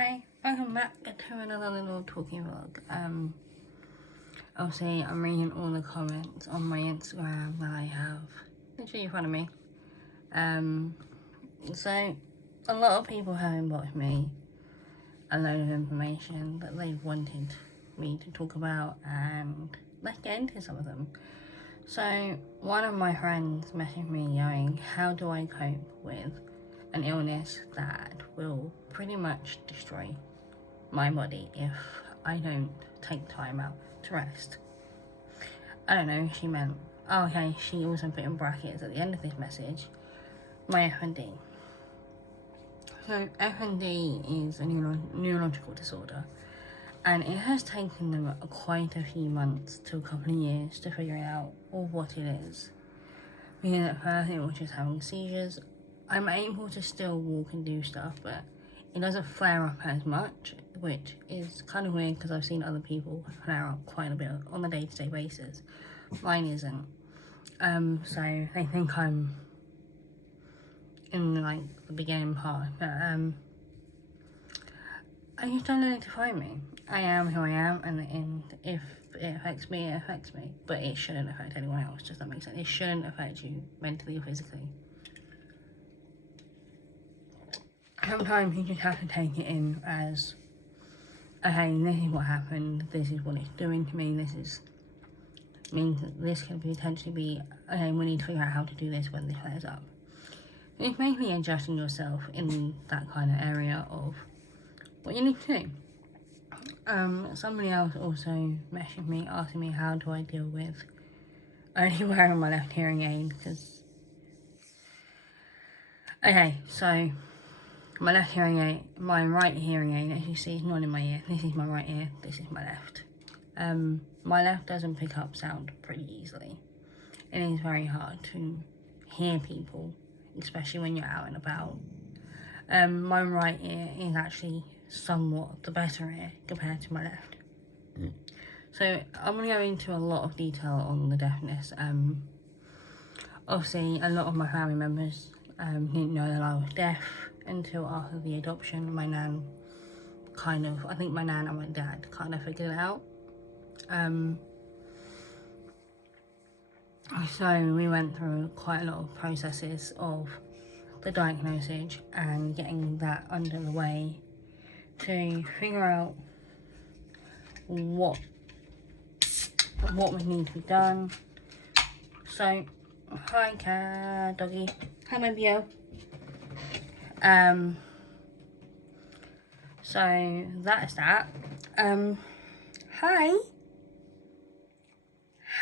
Hi, welcome back to another little talking vlog. Obviously I'm reading all the comments on my Instagram that I have literally in front of me. So a lot of people have inboxed me a load of information that they've wanted me to talk about, and let's get into some of them. So one of my friends messaged me going, how do I cope with an illness that will pretty much destroy my body if I don't take time out to rest? I don't know, she meant, oh, okay, she also put in brackets at the end of this message, my FND. So FND is a neurological disorder, and it has taken them quite a few months to a couple of years to figure out what it is. Because at first it was just having seizures. I'm able to still walk and do stuff, but it doesn't flare up as much, which is kind of weird because I've seen other people flare up quite a bit on a day-to-day basis. Mine isn't. So they think I'm in like the beginning part, but I just don't let it define me. I am who I am, and if it affects me, it affects me, but it shouldn't affect anyone else. Does that make sense? It shouldn't affect you mentally or physically. Sometimes you just have to take it in as, okay, this is what happened, this is what it's doing to me, means that this can potentially be, okay, we need to figure out how to do this when this flares up. It's mainly adjusting yourself in that kind of area of what you need to do. Somebody else also messaged me asking me how do I deal with only wearing my left hearing aid, because, okay, so my left hearing aid, my right hearing aid, as you see, is not in my ear. This is my right ear, this is my left. My left doesn't pick up sound pretty easily. It is very hard to hear people, especially when you're out and about. My right ear is actually somewhat the better ear compared to my left. So I'm going to go into a lot of detail on the deafness. Obviously, a lot of my family members didn't know that I was deaf until after the adoption. My nan I think my nan and my dad kind of figured it out. So we went through quite a lot of processes of the diagnosis and getting that under the way to figure out what would need to be done. So, hi cat, doggy. Hi my bio. So that's that. Hi.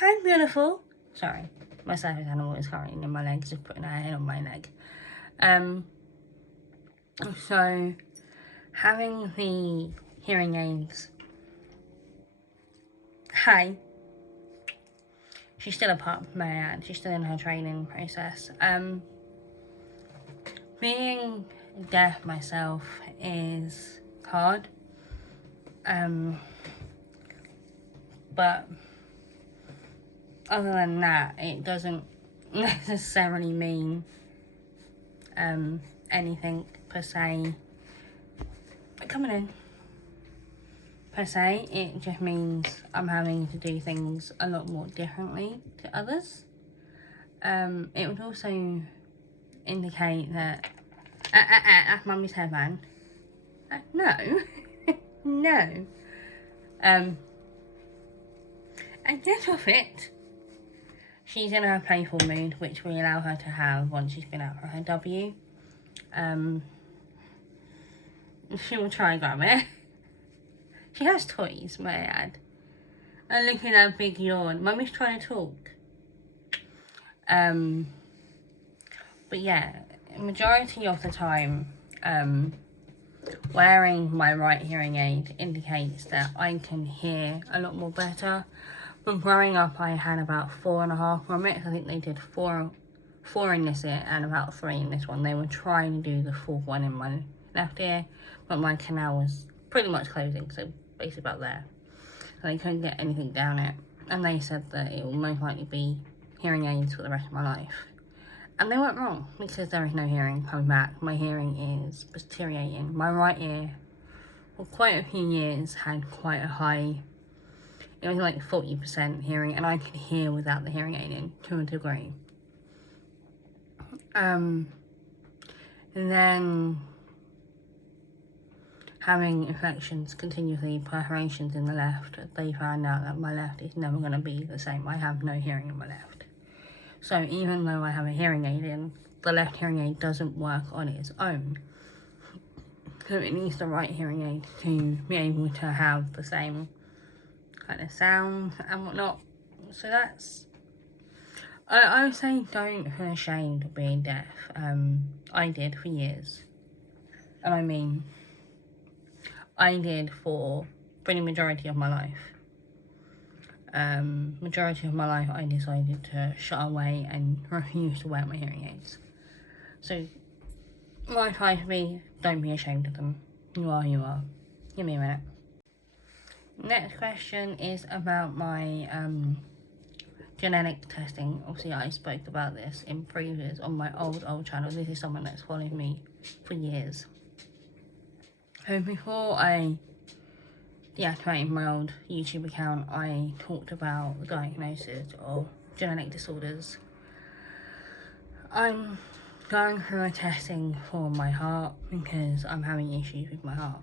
Hi, beautiful. Sorry, my service animal is currently in my legs, just putting her head on my leg. So having the hearing aids. Hi. She's still a pup, may I add. She's still in her training process. Being deaf myself is hard. But other than that, it doesn't necessarily mean anything per se. Coming in. Per se, it just means I'm having to do things a lot more differently to others. It would also indicate that that's mummy's hairband. No. No. And get off it. She's in her playful mood, which we allow her to have once she's been out for her W. She will try and grab it. She has toys, may I add. And look at that big yawn. Mummy's trying to talk. But yeah, majority of the time, wearing my right hearing aid indicates that I can hear a lot more better. But growing up, I had about 4.5 from it. I think they did four in this ear and about 3 in this one. They were trying to do the 4th one in my left ear, but my canal was pretty much closing, so basically about there. So they couldn't get anything down it. And they said that it will most likely be hearing aids for the rest of my life. And they weren't wrong, because there is no hearing coming back. My hearing is deteriorating. My right ear for quite a few years had quite a high, it was like 40% hearing, and I could hear without the hearing aid in to a degree. And then having infections continuously, perforations in the left, they found out that my left is never going to be the same. I have no hearing in my left. So even though I have a hearing aid in, the left hearing aid doesn't work on its own. So it needs the right hearing aid to be able to have the same kind of sound and whatnot. So that's, I would say don't feel ashamed of being deaf. I did for years. And I mean, I did for the majority of my life. Majority of my life I decided to shut away and refuse to wear my hearing aids. So my advice would be, don't be ashamed of them. You are who you are. Give me a minute. Next question is about my genetic testing. Obviously I spoke about this in previous on my old channel. This is someone that's followed me for years. So before I deactivated my old YouTube account, I talked about the diagnosis of genetic disorders. I'm going through a testing for my heart because I'm having issues with my heart.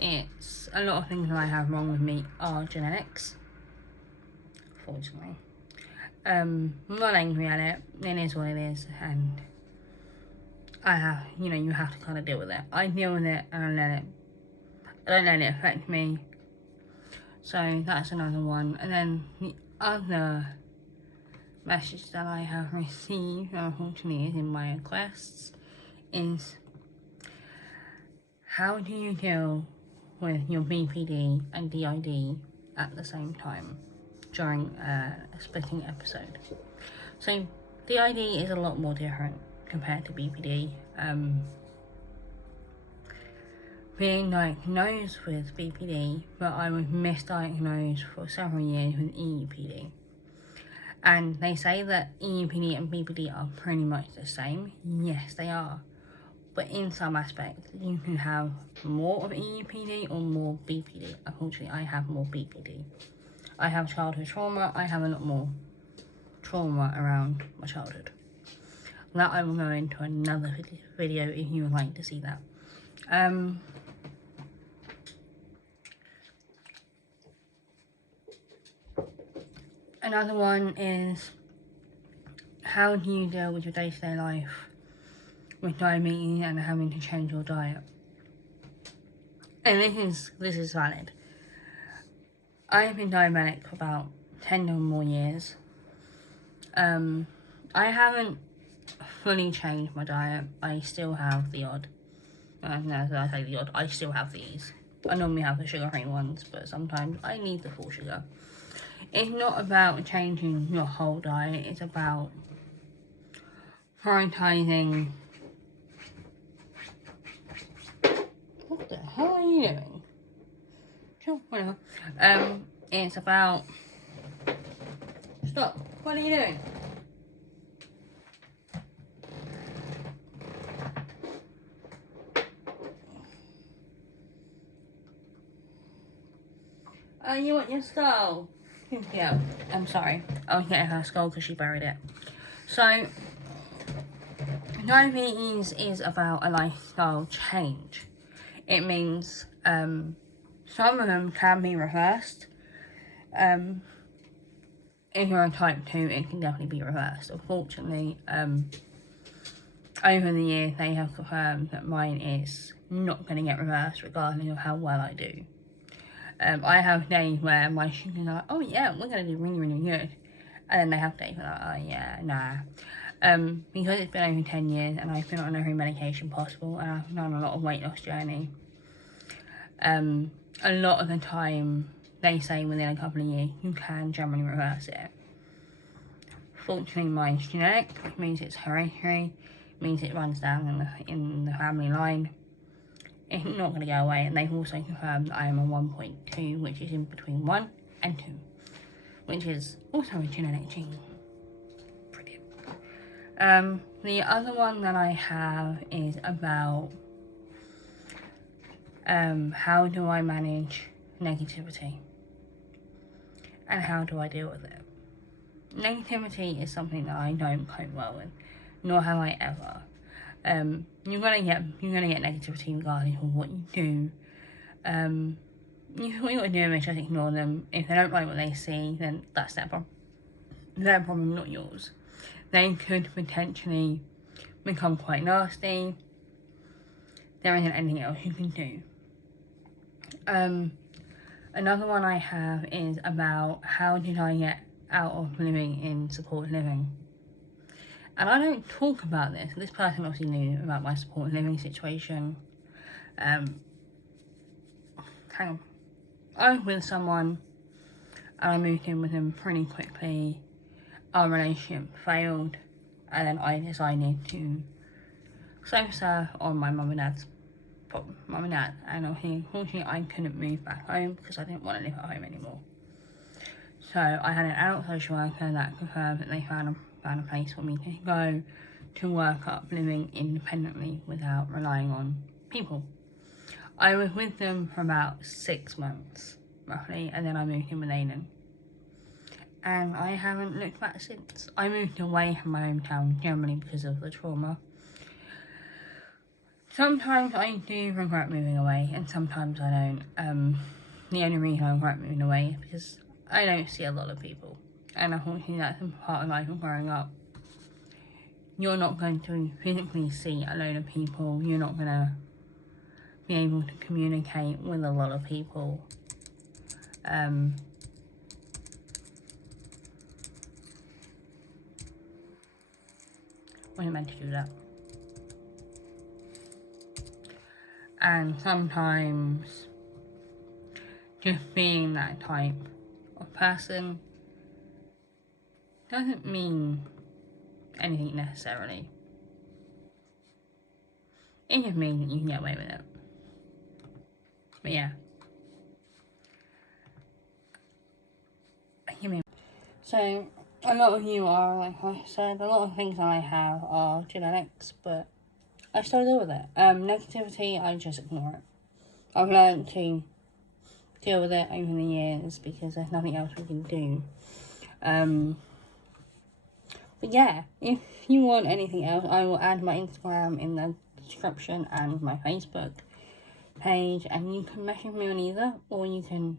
It's a lot of things that I have wrong with me are genetics, fortunately. I'm not angry at it. It is what it is, and I have, you have to kind of deal with it. I deal with it and I don't let it affect me. So that's another one. And then the other message that I have received, unfortunately, is in my requests, is how do you deal with your BPD and DID at the same time during a splitting episode? So DID is a lot more different compared to BPD. Being diagnosed with BPD, but I was misdiagnosed for several years with EUPD. And they say that EUPD and BPD are pretty much the same. Yes, they are. But in some aspects, you can have more of EUPD or more BPD. Unfortunately, I have more BPD. I have childhood trauma. I have a lot more trauma around my childhood. That I will go into another video if you would like to see that. Another one is, how do you deal with your day-to-day life with diabetes and having to change your diet? And this is valid. I have been diabetic for about 10 or more years. I haven't fully changed my diet. I still have the odd. No, I say the odd. I still have these. I normally have the sugar-free ones, but sometimes I need the full sugar. It's not about changing your whole diet. It's about prioritizing. What the hell are you doing? Sure, whatever. It's about. Stop. What are you doing? Oh, you want your skull? Yeah, I'm sorry. I was getting her skull because she buried it. So, diabetes is about a lifestyle change. It means some of them can be reversed. If you're a type 2, it can definitely be reversed. Unfortunately, over the years, they have confirmed that mine is not going to get reversed regardless of how well I do. I have days where my sugars are like, oh yeah, we're going to do really, really good. And then they have days where they're like, oh yeah, nah. Because it's been over 10 years and I've been on every medication possible and I've done a lot of weight loss journey. A lot of the time, they say within a couple of years, you can generally reverse it. Fortunately, mine's genetic, which means it's hereditary, means it runs down in the family line. It's not going to go away, and they've also confirmed that I am a 1.2, which is in between 1 and 2, which is also a genetic gene. Brilliant. The other one that I have is about How do I manage negativity? And how do I deal with it? Negativity is something that I don't cope well with, nor have I ever. You're gonna get negativity regardless of what you do. What you gotta do is just ignore them. If they don't like what they see, then that's their problem, not yours. They could potentially become quite nasty. There isn't anything else you can do. Another one I have is about how did I get out of living in supported living. And I don't talk about this. This person obviously knew about my supported living situation. Hang on. I was with someone and I moved in with him pretty quickly. Our relationship failed, and then I decided to self-serve on my mum and dad, and unfortunately I couldn't move back home because I didn't want to live at home anymore. So I had an adult social worker that confirmed that they found a place for me to go to work up living independently without relying on people. I was with them for about 6 months, roughly, and then I moved in with Aiden. And I haven't looked back since. I moved away from my hometown generally because of the trauma. Sometimes I do regret moving away, and sometimes I don't. The only reason I regret moving away is because I don't see a lot of people. And unfortunately that's a part of life of growing up. You're not going to physically see a load of people. You're not going to be able to communicate with a lot of people. Wasn't meant to do that. And sometimes just being that type of person doesn't mean anything necessarily. It just means that you can get away with it. But yeah. So, a lot of you are, like I said, a lot of things that I have are genetics, but I still deal with it. Negativity, I just ignore it. I've learned to deal with it over the years because there's nothing else we can do. But yeah, if you want anything else, I will add my Instagram in the description and my Facebook page, and you can message me on either, or you can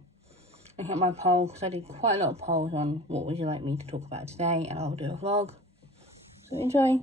look at my poll, because I did quite a lot of polls on what would you like me to talk about today, and I'll do a vlog. So enjoy.